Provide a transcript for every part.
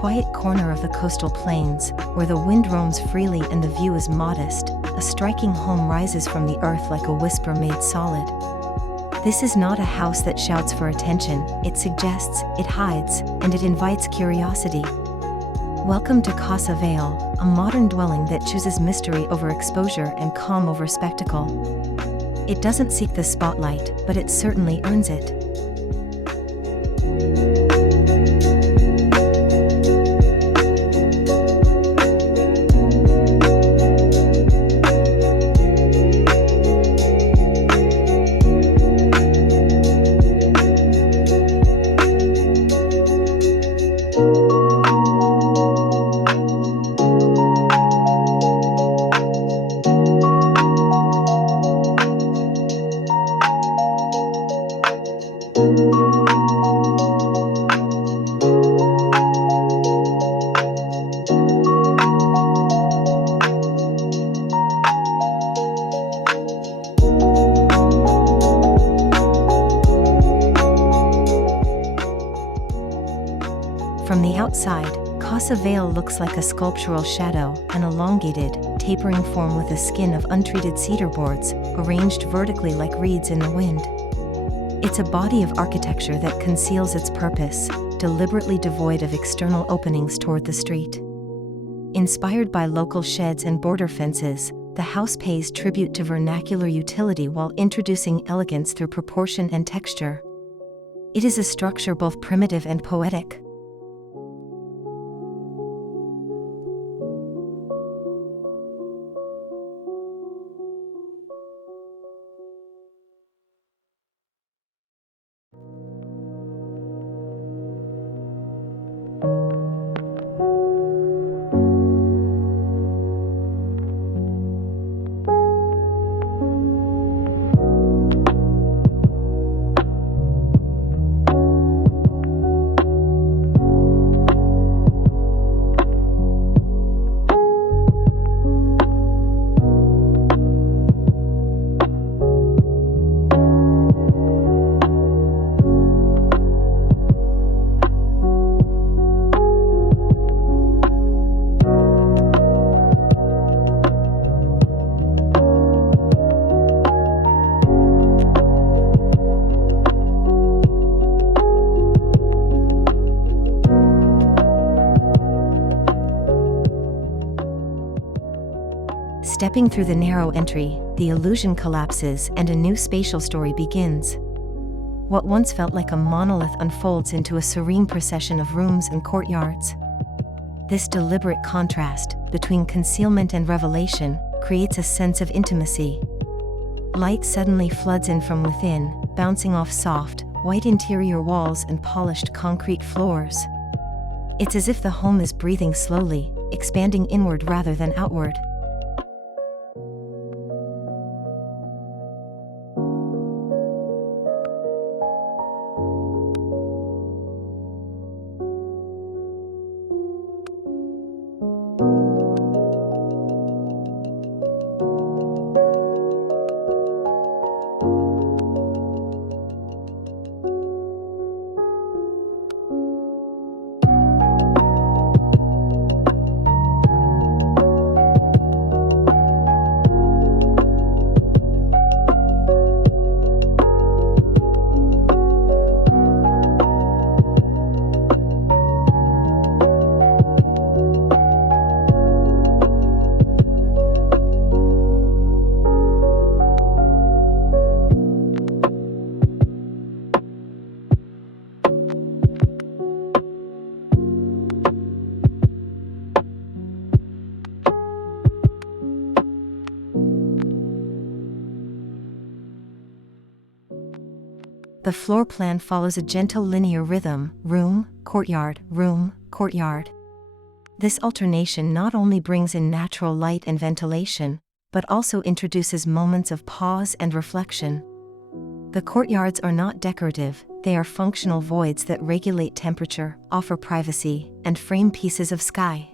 quiet corner of the coastal plains, where the wind roams freely and the view is modest, a striking home rises from the earth like a whisper made solid. This is not a house that shouts for attention, it suggests, it hides, and it invites curiosity. Welcome to Casa Veil, a modern dwelling that chooses mystery over exposure and calm over spectacle. It doesn't seek the spotlight, but it certainly earns it. From the outside, Casa Veil looks like a sculptural shadow, an elongated, tapering form with a skin of untreated cedar boards, arranged vertically like reeds in the wind. It's a body of architecture that conceals its purpose, deliberately devoid of external openings toward the street. Inspired by local sheds and border fences, the house pays tribute to vernacular utility while introducing elegance through proportion and texture. It is a structure both primitive and poetic. Stepping through the narrow entry, the illusion collapses and a new spatial story begins. What once felt like a monolith unfolds into a serene procession of rooms and courtyards. This deliberate contrast between concealment and revelation creates a sense of intimacy. Light suddenly floods in from within, bouncing off soft, white interior walls and polished concrete floors. It's as if the home is breathing slowly, expanding inward rather than outward. The floor plan follows a gentle linear rhythm: room, courtyard, room, courtyard. This alternation not only brings in natural light and ventilation, but also introduces moments of pause and reflection. The courtyards are not decorative, they are functional voids that regulate temperature, offer privacy, and frame pieces of sky.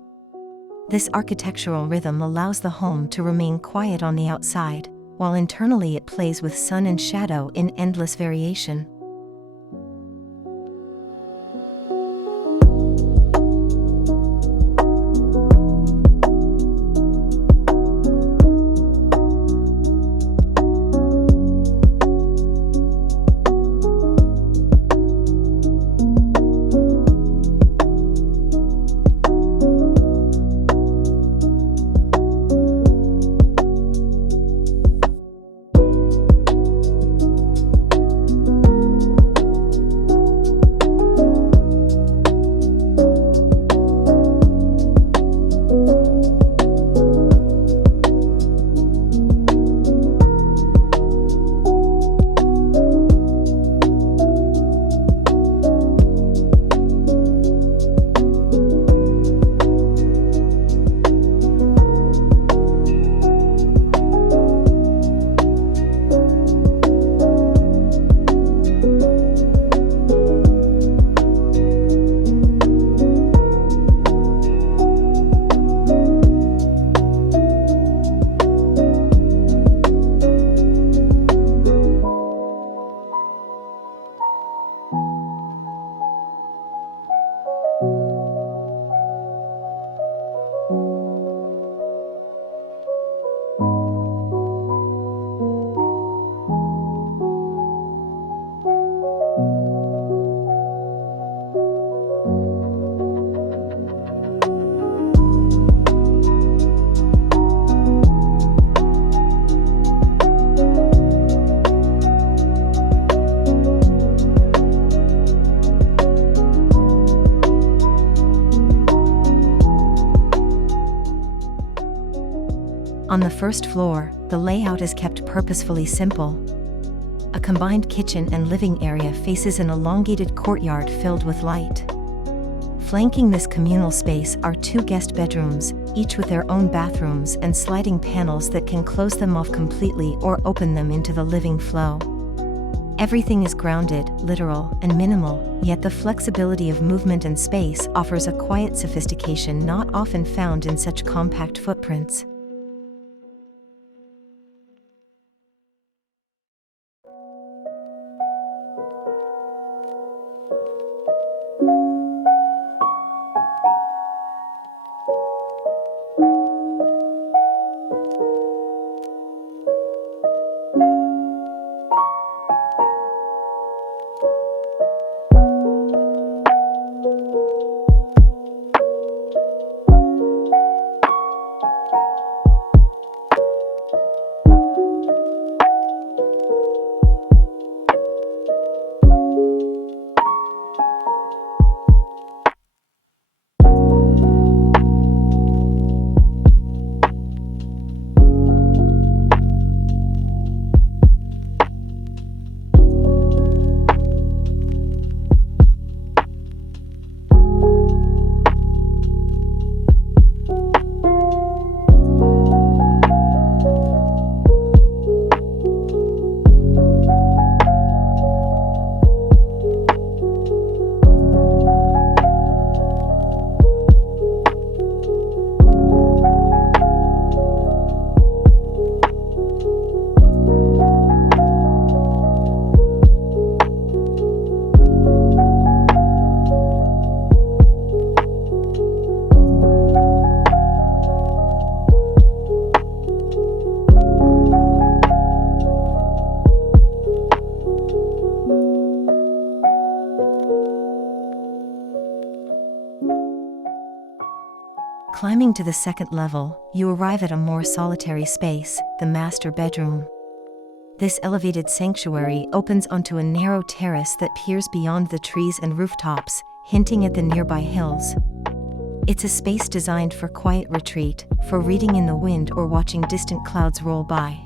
This architectural rhythm allows the home to remain quiet on the outside, while internally it plays with sun and shadow in endless variation. On the first floor, the layout is kept purposefully simple. A combined kitchen and living area faces an elongated courtyard filled with light. Flanking this communal space are 2 guest bedrooms, each with their own bathrooms and sliding panels that can close them off completely or open them into the living flow. Everything is grounded, literal, and minimal, yet the flexibility of movement and space offers a quiet sophistication not often found in such compact footprints. Climbing to the second level, you arrive at a more solitary space, the master bedroom. This elevated sanctuary opens onto a narrow terrace that peers beyond the trees and rooftops, hinting at the nearby hills. It's a space designed for quiet retreat, for reading in the wind or watching distant clouds roll by.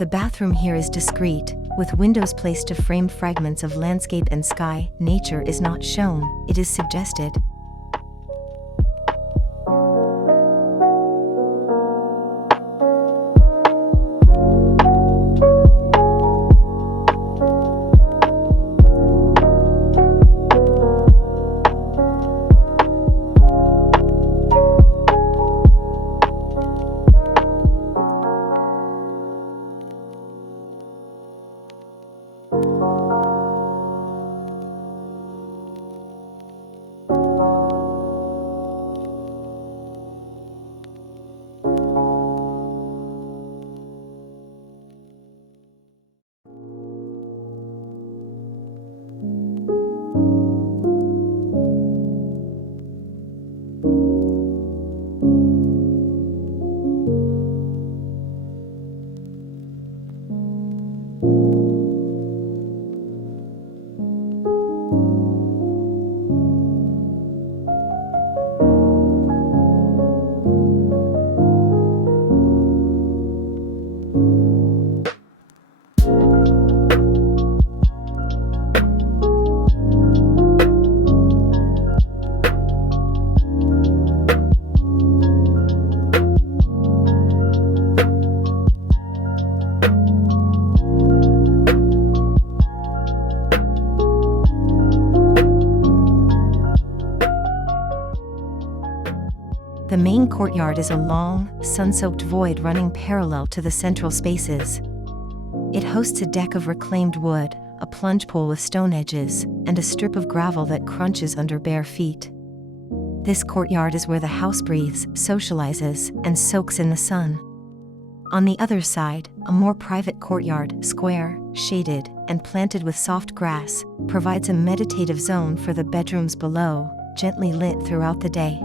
The bathroom here is discreet, with windows placed to frame fragments of landscape and sky. Nature is not shown, it is suggested. The main courtyard is a long, sun-soaked void running parallel to the central spaces. It hosts a deck of reclaimed wood, a plunge pool with stone edges, and a strip of gravel that crunches under bare feet. This courtyard is where the house breathes, socializes, and soaks in the sun. On the other side, a more private courtyard, square, shaded, and planted with soft grass, provides a meditative zone for the bedrooms below, gently lit throughout the day.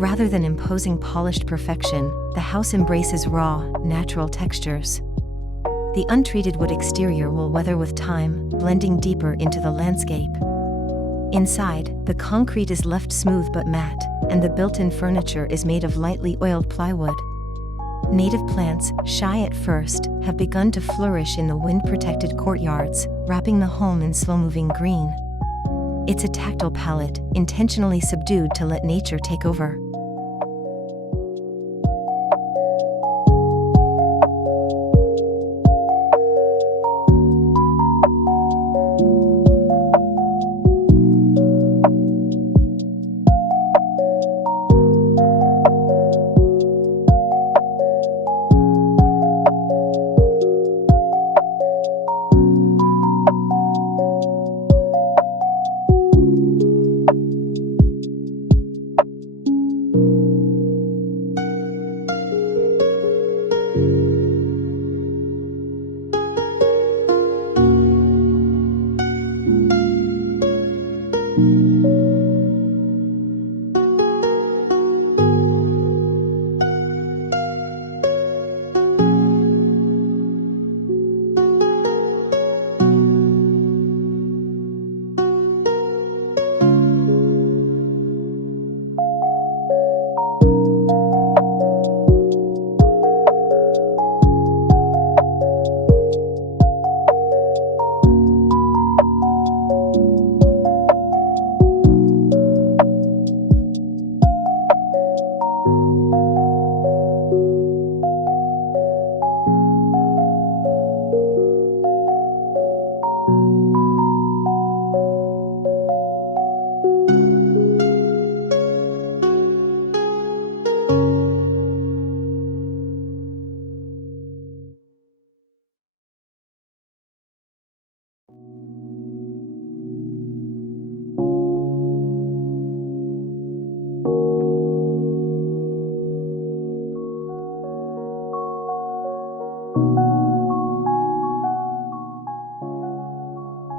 Rather than imposing polished perfection, the house embraces raw, natural textures. The untreated wood exterior will weather with time, blending deeper into the landscape. Inside, the concrete is left smooth but matte, and the built-in furniture is made of lightly oiled plywood. Native plants, shy at first, have begun to flourish in the wind-protected courtyards, wrapping the home in slow-moving green. It's a tactile palette, intentionally subdued to let nature take over.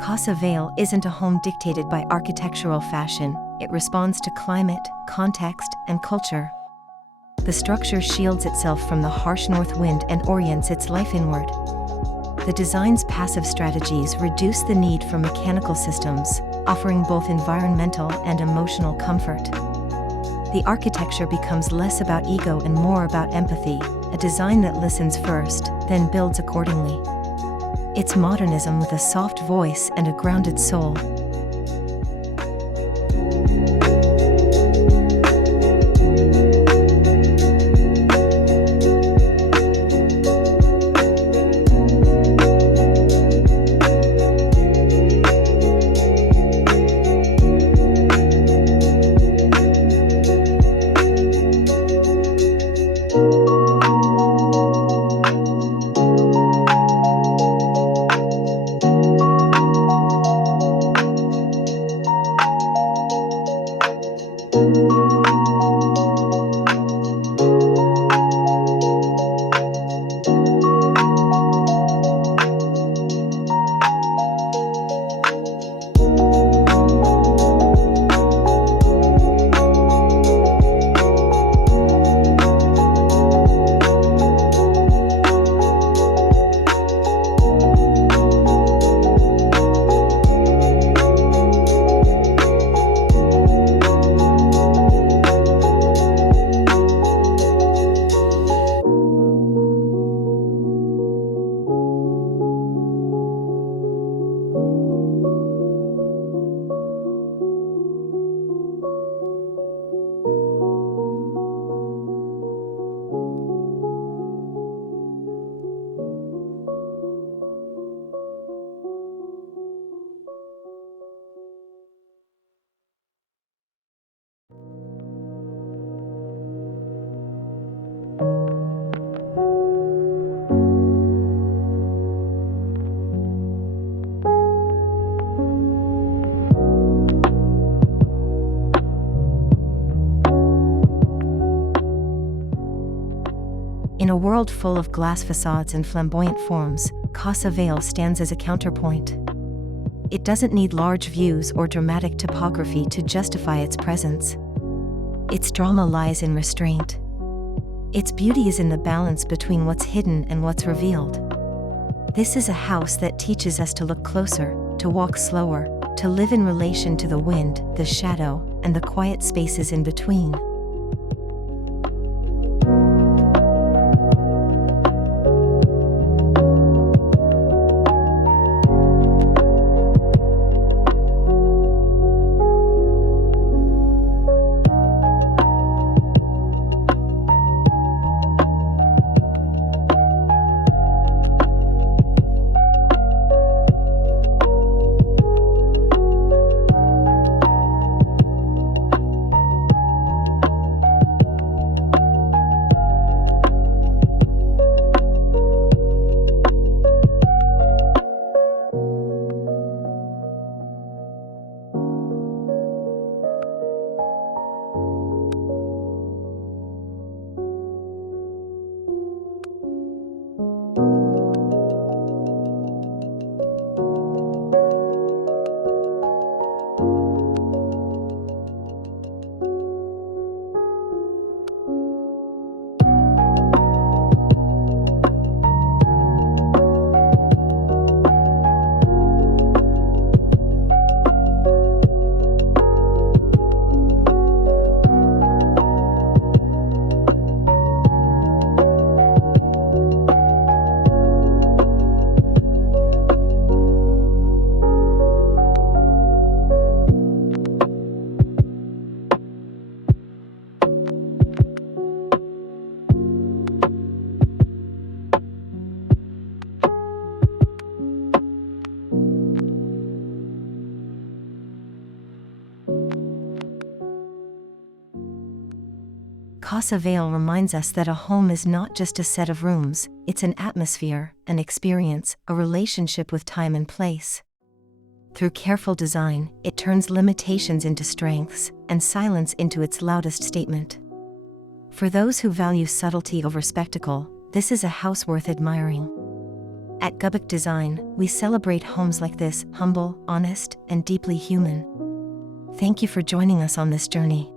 Casa Veil isn't a home dictated by architectural fashion, it responds to climate, context, and culture. The structure shields itself from the harsh north wind and orients its life inward. The design's passive strategies reduce the need for mechanical systems, offering both environmental and emotional comfort. The architecture becomes less about ego and more about empathy, a design that listens first, then builds accordingly. It's modernism with a soft voice and a grounded soul. world full of glass facades and flamboyant forms, Casa Veil stands as a counterpoint. It doesn't need large views or dramatic topography to justify its presence. Its drama lies in restraint. Its beauty is in the balance between what's hidden and what's revealed. This is a house that teaches us to look closer, to walk slower, to live in relation to the wind, the shadow, and the quiet spaces in between. Casa Veil reminds us that a home is not just a set of rooms, it's an atmosphere, an experience, a relationship with time and place. Through careful design, it turns limitations into strengths, and silence into its loudest statement. For those who value subtlety over spectacle, this is a house worth admiring. At Gubuk Design, we celebrate homes like this, humble, honest, and deeply human. Thank you for joining us on this journey.